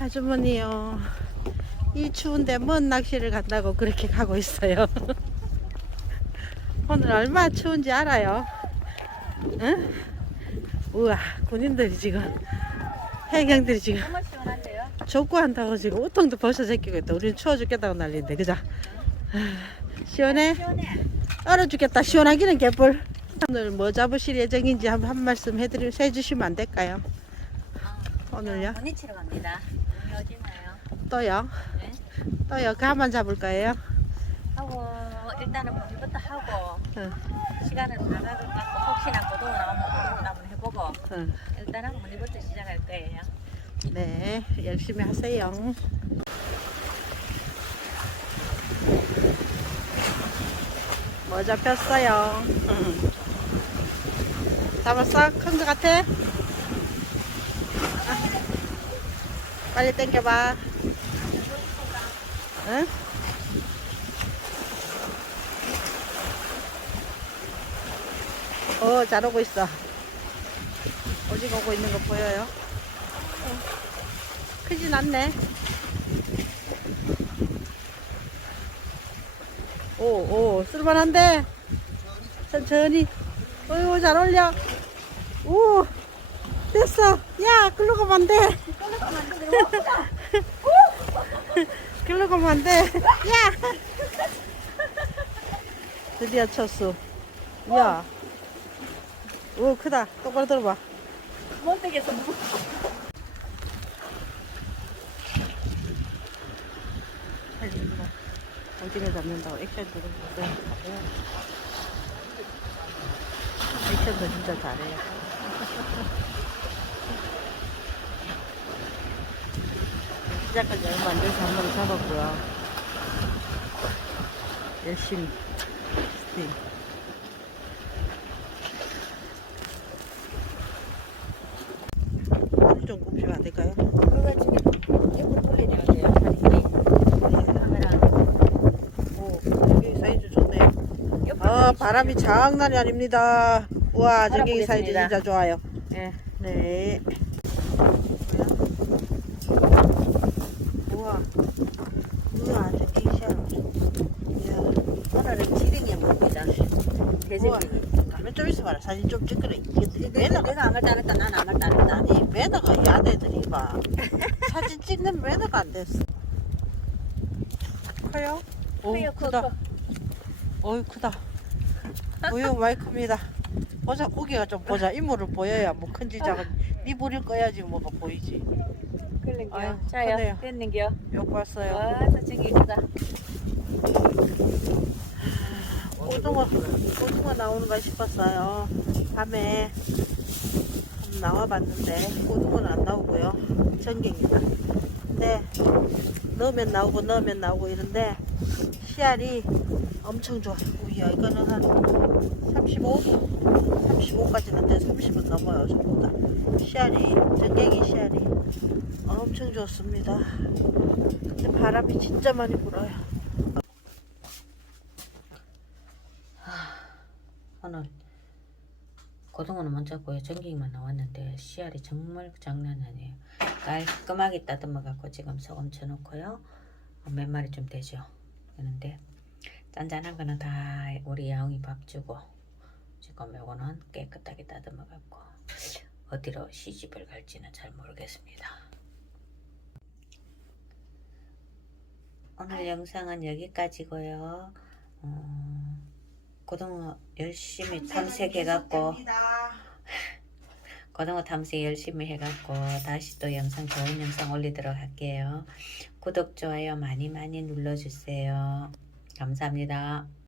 아주머니요. 이 추운데 먼 낚시를 간다고 그렇게 가고 있어요. 오늘 얼마나 추운지 알아요? 응? 우와, 군인들이 지금, 해경들이 지금 너무 시원한데요? 족구한다고 지금 우통도 벌써 제끼고 있다. 우리는 추워 죽겠다고 난리인데, 그자? 아, 시원해? 시원해. 얼어 죽겠다. 시원하기는 개뿔. 오늘 뭐 잡으실 예정인지 한, 한 말씀 해드리, 해주시면 안 될까요? 오늘요? 언니 치러 갑니다. 또요? 네. 또요? 가만 잡을 거예요? 하고 일단은 먼저부터 하고 응, 시간을 나가고 혹시나 고동 나오면 고동 한번 해보고 응. 일단은 먼저부터 시작할 거예요. 네, 열심히 하세요. 뭐 잡혔어요? 응. 잡았어? 큰 거 같아? 아. 빨리 당겨봐. 응? 어, 잘 오고 있어. 오직 오고 있는 거 보여요? 크진 않네. 오, 오, 쓸만한데? 천천히. 어이구, 잘 올려. 오, 됐어. 야, 글로 가면 안 돼. 글로 가면 안 돼. 야! 드디어 쳤어. 야. 오, 크다. 똑바로 들어봐. 못 되겠어. 살린다. 어디를 잡는다고 액션 들어보세요. 액션도 진짜 잘해요. 시작한 지 얼마 안 돼서 한 마리 잡았고요. 열심히 스팅. 소리 좀 굽히면 안 될까요? 그거 지금 옆으로 돌리려야 돼요. 다리. 카메라. 오, 여기 사이즈 좋네요. 옆으로 아, 바람이 장난이 아닙니다. 우와, 전갱이 사이즈. 진짜 좋아요. 예. 네. 우와. 우와, 전갱이 시원. 이야. 오늘은 지렁이 먹보자. 우와. 대전갱이. 가면 좀 있어 봐라. 사진 좀 찍거라. 매너가, 내가 아무 잘했다. 난 아무 잘했다. 아니, 매너가 야대들이 봐. 사진 찍는 매너가 안 됐어. 커요? 오, 커요, 커, 크다. 커. 어이, 크다. 우유 많이 큽니다. 보자, 고기가 좀 보자. 이모를 보여야 뭐 큰지 작은. 니 부릴 거야지 뭐가 보이지. 아유, 그런겨. 크네요. 자요. 됐는겨. 욕 봤어요. 와, 저 저기 크다. 고등어, 고등어 나오는가 싶었어요. 밤에 한번 나와봤는데 고등어는 안 나오고요. 전갱이다. 근데 넣으면 나오고 넣으면 나오고 이런데 씨알이 엄청 좋아. 우야 이거는 한 35, 35까지는 돼 30은 넘어요 전부 다. 씨알이 전갱이 씨알이 엄청 좋습니다. 근데 바람이 진짜 많이 불어요. 오늘 고등어는 먼저 고요 전갱이만 나왔는데 씨알이 정말 장난 아니에요. 깔끔하게 따듬어 갖고 지금 소금 쳐놓고요. 어, 몇 마리 좀 되죠. 그런데 짠짠한 거는 다 우리 야옹이 밥 주고 지금 요거는 깨끗하게 따듬어 갖고 어디로 시집을 갈지는 잘 모르겠습니다. 오늘 영상은 여기까지고요. 어, 고등어 열심히 탐색해 갖고 고등어 탐색 열심히 해갖고 다시 또 영상 좋은 영상 올리도록 할게요. 구독 좋아요 많이 많이 눌러주세요. 감사합니다.